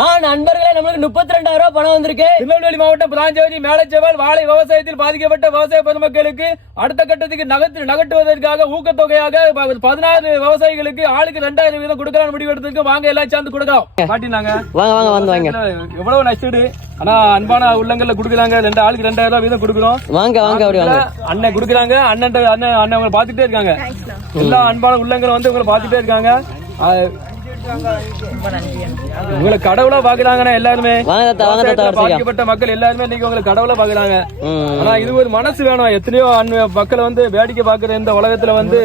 ஆ நண்பர்களே நம்மளுக்கு முப்பத்தி ரெண்டாயிரம் ரூபாய் பணம் வந்திருக்கு. திருநெல்வேலி மாவட்டம் பிராஞ்சோதி மேலச்செவல் வாழை விவசாயத்தில் பாதிக்கப்பட்ட விவசாய பெருமக்களுக்கு அடுத்த கட்டத்துக்கு நகர்த்து நகட்டுவதற்காக ஊக்கத்தொகையாக பதினாறு விவசாயிகளுக்கு ஆளுக்கு ரெண்டாயிரம் வீதம் கொடுக்கலாம் முடிவு எடுத்திருக்கு. வாங்க எல்லாம் சேர்ந்து கொடுக்கலாம். காட்டினாங்க வாங்க வாங்க வந்து வாங்க. எவ்வளவு நஷ்டடு ஆனா அன்பான உள்ளங்கள்ல குடுக்குறாங்க ரெண்டு ஆளுக்கு ரெண்டாயிரம் ரூபாய் வீதம் கொடுக்குறோம். வாங்க வாங்க அப்படி வாங்க. அண்ணன் குடுக்குறாங்க. அண்ணன் அண்ணன் அண்ணன் உங்களை பாத்துட்டே இருக்காங்க. எல்லா அன்பான உள்ளங்களும் வந்து உங்களை பாத்துட்டே இருக்காங்க. உங்களை கடவுளா பாக்குறாங்கண்ணா எல்லாருமே. பாதிக்கப்பட்ட மக்கள் எல்லாருமே இன்னைக்கு உங்களை கடவுளா பாக்குறாங்க. ஆனா இது ஒரு மனசு வேணும். எத்தனையோ மக்களை வந்து வேடிக்கை பாக்குற இந்த உலகத்துல வந்து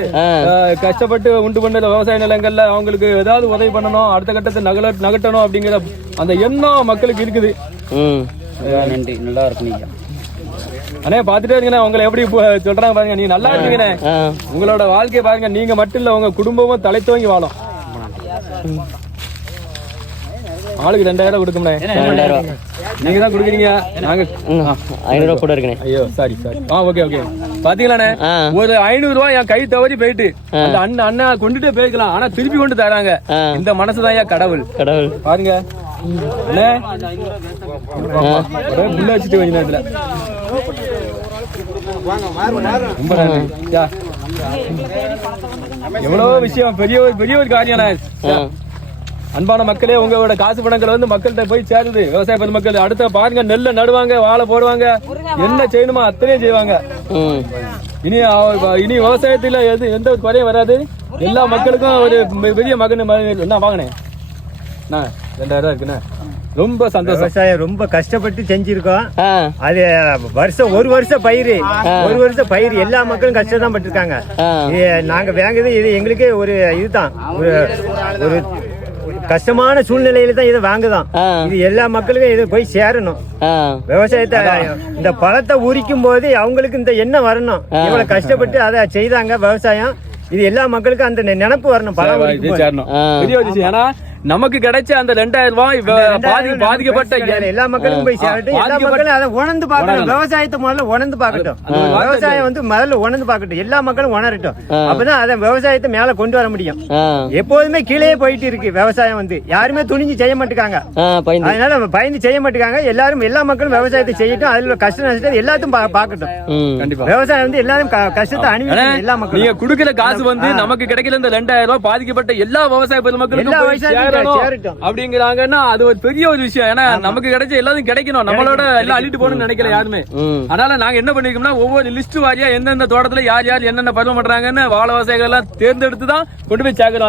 கஷ்டப்பட்டு உண்டு பண்ண விவசாய நிலங்கள்ல அவங்களுக்கு ஏதாவது உதவி பண்ணணும் அடுத்த கட்டத்தை நகல நகட்டணும் அப்படிங்கிற அந்த எண்ணம் மக்களுக்கு இருக்குது. நன்றி. நல்லா இருக்கும் நீங்க அண்ணே பாத்துட்டே இருக்கீங்க உங்களை எப்படி சொல்றாங்க பாருங்க. நீங்க நல்லா இருக்கீங்கண்ணே. உங்களோட வாழ்க்கைய பாருங்க. நீங்க மட்டும் இல்ல உங்க குடும்பமும் தலை தூங்கி வாழும். ஆளுக்கு ரெண்டாயிரம் கொடுக்கும்ண்ணே ரெண்டாயிரம் ரூபா? நீங்க தான் கொடுக்குறீங்க. நாங்க ம் ஐநூறுரூவா கூட இருக்குண்ணே. ஐயோ சாரி சாரி ஆ ஓகே ஓகே பாத்தீங்களாண்ணே? ஒரு ஐநூறு ரூபாய் என் கை தவறி போயிட்டு அந்த அண்ணன் அண்ணா கொண்டுட்டே போய்க்கலாம் ஆனா திருப்பி கொண்டு தராங்க. இந்த மனசுதான் ஏன் கடவுள். கடவுள். பாருங்க. அண்ணே. புள்ள வச்சுட்டு கொஞ்ச நேரத்துல ரொம்ப நன்றி. எவ்வளவோ விஷயம் பெரிய ஒரு பெரிய ஒரு காரியம்ண்ணே ஆ. அன்பான மக்களே உங்களோட காசு பணங்கள் வந்து மக்கள்கிட்ட போய் சேருது. விவசாய பெருமக்கள் அடுத்த பாருங்க நெல்லை நடுவாங்க வாழை போடுவாங்க. என்ன செய்யணுமோ அத்தனையும் செய்வாங்க. இனி அவ- இனி விவசாயத்துல எது எந்த ஒரு குறையும் வராது. எல்லா மக்களுக்கும் ஒரு பெரிய மகன் என்ன வாங்கினேன்? அண்ணா, ரெண்டாயிரம் இருக்குண்ணே. ரொம்ப சந்தோஷம். விவசாயம் ரொம்ப கஷ்டப்பட்டு செஞ்சிருக்கோம். அது வருஷம் ஒரு வருஷம் பயிர். ஒரு வருஷம் பயிர். எல்லா மக்களும் கஷ்டம் தான் பட்டிருக்காங்க நாங்க வாங்குறது இது எங்களுக்கு ஒரு இதுதான். ஒரு ஒரு கஷ்டமான சூழ்நிலையில தான் இதை வாங்குதான் இது எல்லா மக்களுக்கும் இது போய் சேரணும். விவசாயத்தை இந்த பழத்தை உரிக்கும் போது அவங்களுக்கு இந்த எண்ணம் வரணும். இவ்வளவு கஷ்டப்பட்டு அதை செய்தாங்க விவசாயம். இது எல்லா மக்களுக்கும் அந்த நினைப்பு வரணும் பழம். சேரணும். நமக்கு கிடைச்ச அந்த ரெண்டாயிரம் ரூபாய் பாதி பாதிக்கப்பட்ட. எல்லா மக்களுக்கும் போய் சேரட்டும். எல்லா மக்களும் அதை உணர்ந்து பார்க்கணும். உணரணும். விவசாயத்தை முதல்ல உணர்ந்து பார்க்கட்டும். வார்த்தை விவசாயம் வந்து முதல்ல உணர்ந்து பார்க்கட்டும். எல்லா மக்களும் உணரட்டும். அப்பதான் அதை விவசாயத்தை மேல கொண்டு வர முடியும். எப்போதுமே கீழே போயிட்டு இருக்கு விவசாயம் வந்து. யாருமே துணிஞ்சு செய்ய மாட்டேங்காங்க அதனால பயந்து செய்ய மாட்டேங்காங்க எல்லாரும் எல்லா மக்களும் விவசாயத்தை செய்யட்டும். அதுல உள்ள கஷ்டம் நஷ்டம் எல்லாத்தையும் பா- பார்க்கட்டும். விவசாயம் வந்து எல்லாரும் கஷ்டத்தை அனுபவிக்கணும் எல்லா நீங்க மக்களும் குடுக்கிற காசு வந்து நமக்கு கிடைக்கல இந்த ரெண்டாயிரம் ரூபாய் பாதிக்கப்பட்ட எல்லா விவசாய பெருமக்களுக்கும் சேரட்டும். அப்படிங்கிறாங்கன்னா அது ஒரு பெரிய ஒரு விஷயம். ஏன்னா நமக்கு கிடைச்ச எல்லாரும் கிடைக்கணும். நம்மளோட எல்லாம் அள்ளிட்டு போகணும்னு நினைக்கல யாருமே. அதனால நாங்க என்ன பண்ணிருக்கோம்னா ஒவ்வொரு லிஸ்ட் வாரியா எந்தெந்த தோட்டத்துல யார் யார் என்னென்ன பருவம் பண்றாங்கன்னு வாழ விவசாயிகள் எல்லாம் தேர்ந்தெடுத்து தான் கொண்டு போய் சேர்க்கிறோம்